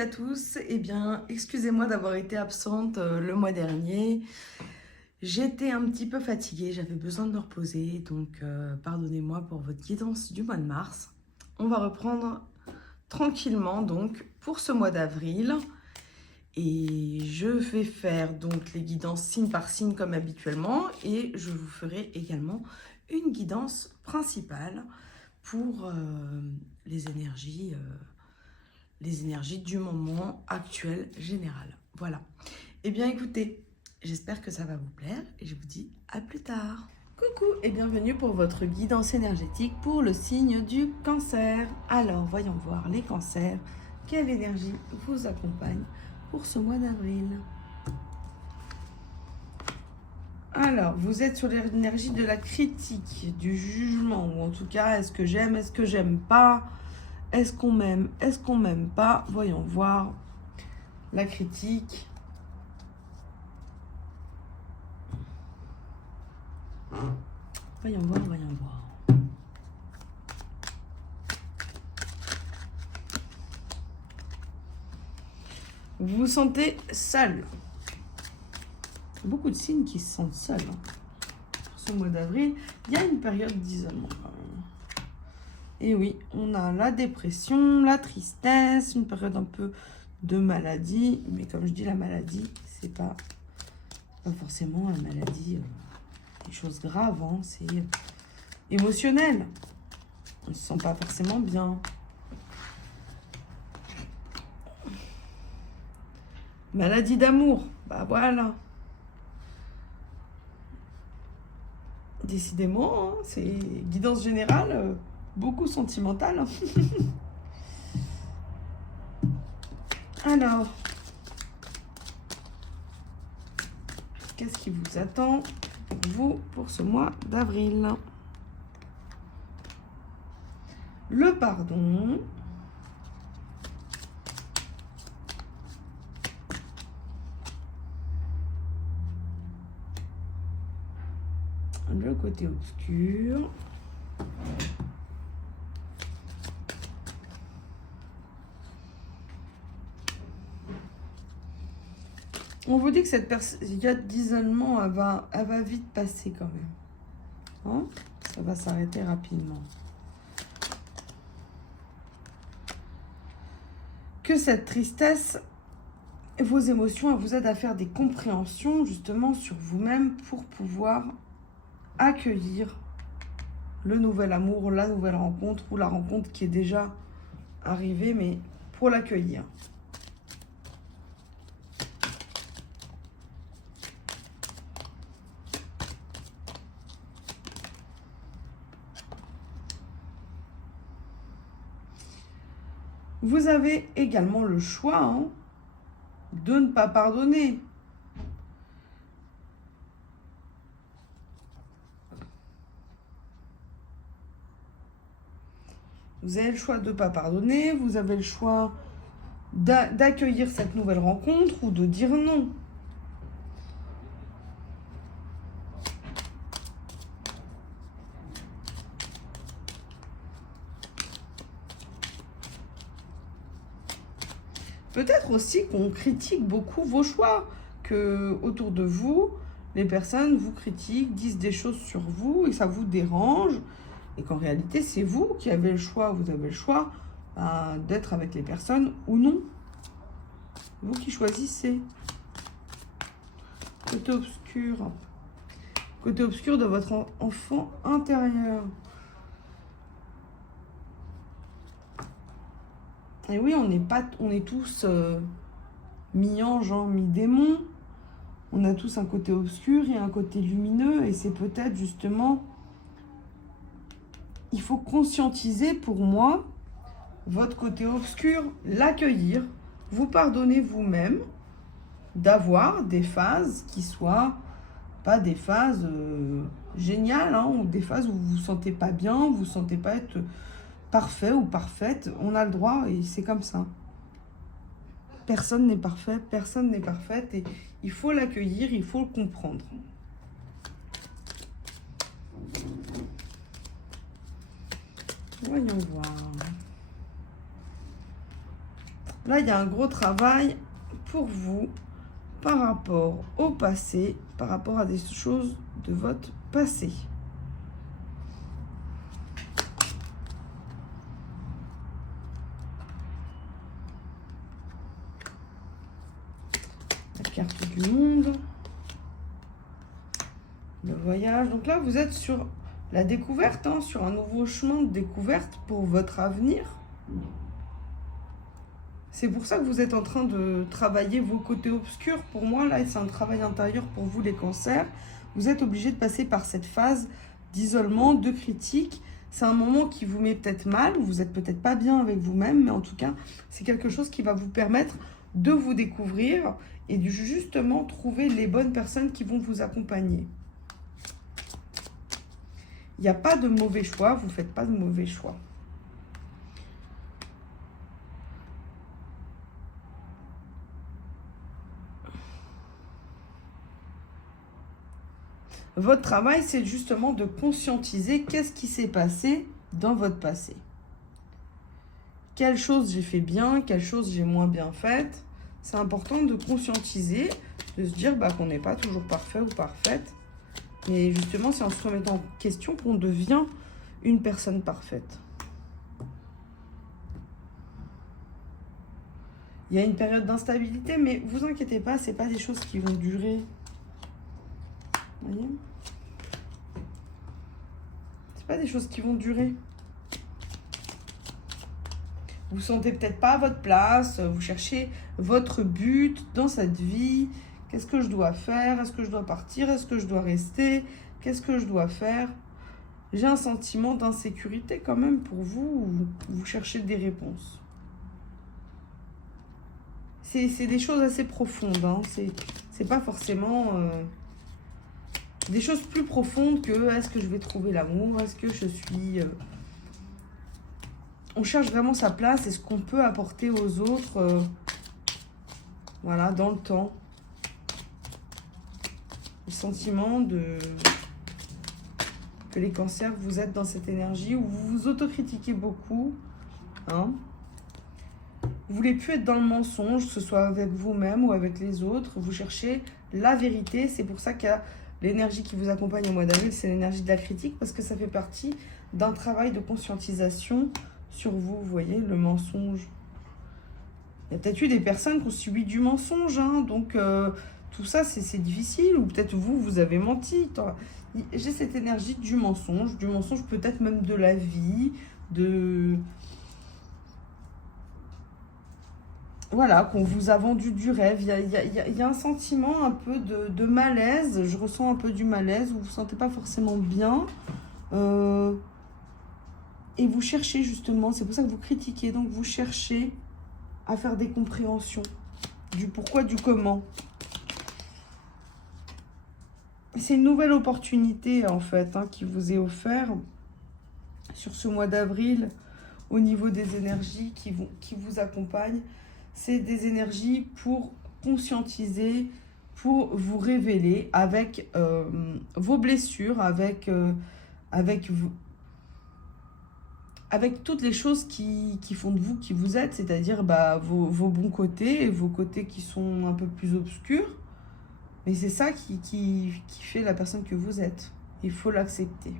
à tous. Eh bien, excusez-moi d'avoir été absente le mois dernier. J'étais un petit peu fatiguée, j'avais besoin de me reposer, donc pardonnez-moi pour votre guidance du mois de mars. On va reprendre tranquillement donc pour ce mois d'avril. Et je vais faire donc les guidances signe par signe comme habituellement et je vous ferai également une guidance principale pour les énergies du moment actuel général. Voilà. Eh bien écoutez, j'espère que ça va vous plaire et je vous dis à plus tard. Coucou et bienvenue pour votre guidance énergétique pour le signe du cancer. Alors voyons voir les cancers, quelle énergie vous accompagne pour ce mois d'avril. Alors, vous êtes sur l'énergie de la critique, du jugement, ou en tout cas, est-ce que j'aime pas, est-ce qu'on m'aime pas. Voyons voir la critique. Voyons voir. Vous vous sentez seul. Beaucoup de signes qui se sentent seuls. Pour ce mois d'avril, il y a une période d'isolement quand même. Et oui, on a la dépression, la tristesse, une période un peu de maladie. Mais comme je dis, la maladie, c'est pas forcément la maladie, des choses graves, hein, c'est émotionnel. On ne se sent pas forcément bien. Maladie d'amour, bah voilà. Décidément, hein, c'est guidance générale, beaucoup sentimentale. Hein. Alors, qu'est-ce qui vous attend, vous, pour ce mois d'avril? Le pardon. Le côté obscur. On vous dit que cette période d'isolement, elle va vite passer quand même. Hein, ça va s'arrêter rapidement. Que cette tristesse, vos émotions, elles vous aident à faire des compréhensions justement sur vous-même pour pouvoir accueillir le nouvel amour, la nouvelle rencontre ou la rencontre qui est déjà arrivée, mais pour l'accueillir. Vous avez également le choix de ne pas pardonner. Vous avez le choix de ne pas pardonner, vous avez le choix d'accueillir cette nouvelle rencontre ou de dire non. Peut-être aussi qu'on critique beaucoup vos choix, que autour de vous, les personnes vous critiquent, disent des choses sur vous et ça vous dérange. Et qu'en réalité, c'est vous qui avez le choix, vous avez le choix d'être avec les personnes ou non. Vous qui choisissez. Côté obscur. Côté obscur de votre enfant intérieur. Et oui, on est tous mi-ange, mi-démon. On a tous un côté obscur et un côté lumineux. Et c'est peut-être justement... Il faut conscientiser pour moi votre côté obscur, l'accueillir, vous pardonner vous-même d'avoir des phases qui soient pas des phases géniales, ou des phases où vous vous sentez pas bien, vous vous sentez pas être parfait ou parfaite. On a le droit et c'est comme ça. Personne n'est parfait, personne n'est parfaite et il faut l'accueillir, il faut le comprendre. Voyons voir. Là, il y a un gros travail pour vous par rapport au passé, par rapport à des choses de votre passé. La carte du monde. Le voyage. Donc là, vous êtes sur la découverte, hein, sur un nouveau chemin de découverte pour votre avenir. C'est pour ça que vous êtes en train de travailler vos côtés obscurs. Pour moi, là, c'est un travail intérieur pour vous, les cancers. Vous êtes obligé de passer par cette phase d'isolement, de critique. C'est un moment qui vous met peut-être mal. Vous n'êtes peut-être pas bien avec vous-même, mais en tout cas, c'est quelque chose qui va vous permettre de vous découvrir et de justement trouver les bonnes personnes qui vont vous accompagner. Il n'y a pas de mauvais choix, vous ne faites pas de mauvais choix. Votre travail, c'est justement de conscientiser qu'est-ce qui s'est passé dans votre passé. Quelles choses j'ai fait bien, quelles choses j'ai moins bien faites. C'est important de conscientiser, de se dire qu'on n'est pas toujours parfait ou parfaite. Mais justement, c'est en se remettant en question qu'on devient une personne parfaite. Il y a une période d'instabilité, mais vous inquiétez pas, ce n'est pas des choses qui vont durer. Vous voyez ? C'est pas des choses qui vont durer. Vous ne sentez peut-être pas à votre place, vous cherchez votre but dans cette vie. Qu'est-ce que je dois faire? Est-ce que je dois partir? Est-ce que je dois rester? Qu'est-ce que je dois faire? J'ai un sentiment d'insécurité quand même pour vous, vous cherchez des réponses. C'est des choses assez profondes, hein. C'est pas forcément des choses plus profondes que est-ce que je vais trouver l'amour? Est-ce que je suis... On cherche vraiment sa place et ce qu'on peut apporter aux autres, voilà, dans le temps. Le sentiment que les cancers, vous êtes dans cette énergie où vous vous autocritiquez beaucoup. Hein. Vous voulez plus être dans le mensonge, que ce soit avec vous-même ou avec les autres. Vous cherchez la vérité. C'est pour ça qu'il y a l'énergie qui vous accompagne au mois d'avril, c'est l'énergie de la critique, parce que ça fait partie d'un travail de conscientisation sur vous. Vous voyez, le mensonge. Il y a peut-être eu des personnes qui ont subi du mensonge, hein, donc... tout ça, c'est difficile, ou peut-être vous avez menti. J'ai cette énergie du mensonge peut-être même de la vie, de... Voilà, qu'on vous a vendu du rêve. Il y a un sentiment un peu de malaise, je ressens un peu du malaise, vous ne vous sentez pas forcément bien. Et vous cherchez justement, c'est pour ça que vous critiquez, donc vous cherchez à faire des compréhensions du pourquoi, du comment. C'est une nouvelle opportunité, en fait, hein, qui vous est offerte sur ce mois d'avril au niveau des énergies qui vous accompagnent. C'est des énergies pour conscientiser, pour vous révéler avec vos blessures, avec toutes les choses qui font de vous qui vous êtes, c'est-à-dire vos bons côtés et vos côtés qui sont un peu plus obscurs. Mais c'est ça qui fait la personne que vous êtes. Il faut l'accepter.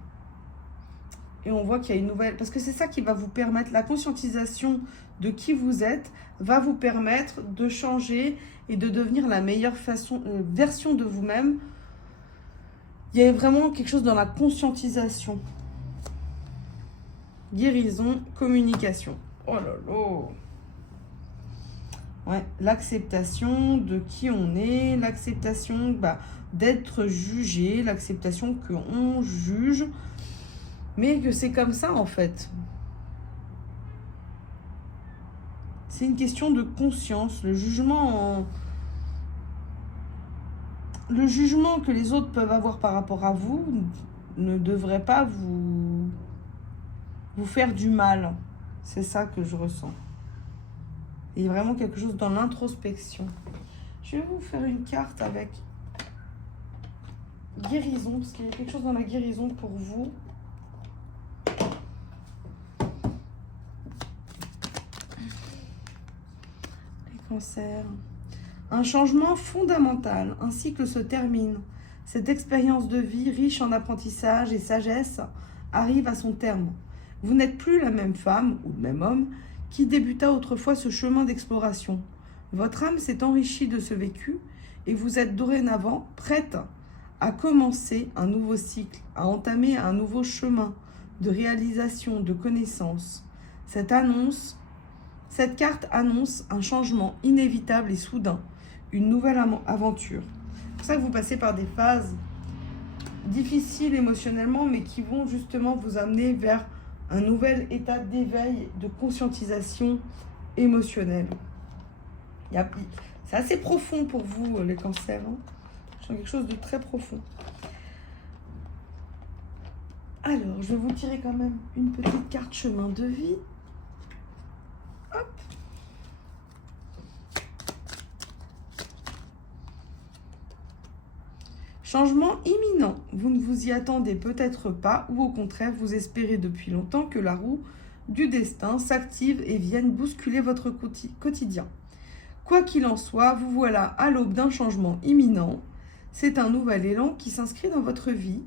Et on voit qu'il y a une nouvelle... Parce que c'est ça qui va vous permettre... La conscientisation de qui vous êtes va vous permettre de changer et de devenir la meilleure version de vous-même. Il y a vraiment quelque chose dans la conscientisation. Guérison, communication. Oh là là! Ouais, l'acceptation de qui on est, l'acceptation d'être jugé, l'acceptation qu'on juge, mais que c'est comme ça en fait. C'est une question de conscience. Le jugement que les autres peuvent avoir par rapport à vous ne devrait pas vous faire du mal. C'est ça que je ressens. Il y a vraiment quelque chose dans l'introspection. Je vais vous faire une carte avec guérison, parce qu'il y a quelque chose dans la guérison pour vous. Cancer. Un changement fondamental, un cycle se termine. Cette expérience de vie riche en apprentissage et sagesse arrive à son terme. Vous n'êtes plus la même femme ou le même homme qui débuta autrefois ce chemin d'exploration. Votre âme s'est enrichie de ce vécu et vous êtes dorénavant prête à commencer un nouveau cycle, à entamer un nouveau chemin de réalisation, de connaissance. Cette carte annonce un changement inévitable et soudain, une nouvelle aventure. C'est pour ça que vous passez par des phases difficiles émotionnellement, mais qui vont justement vous amener vers un nouvel état d'éveil, de conscientisation émotionnelle. C'est assez profond pour vous, les cancers. Je sens quelque chose de très profond. Alors, je vais vous tirer quand même une petite carte chemin de vie. Hop. Changement imminent. Vous ne vous y attendez peut-être pas, ou au contraire, vous espérez depuis longtemps que la roue du destin s'active et vienne bousculer votre quotidien. Quoi qu'il en soit, vous voilà à l'aube d'un changement imminent. C'est un nouvel élan qui s'inscrit dans votre vie,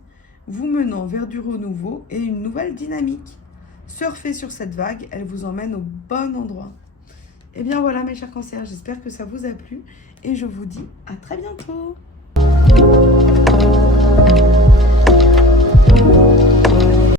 vous menant vers du renouveau et une nouvelle dynamique. Surfez sur cette vague, elle vous emmène au bon endroit. Et bien voilà mes chers cancers, j'espère que ça vous a plu et je vous dis à très bientôt.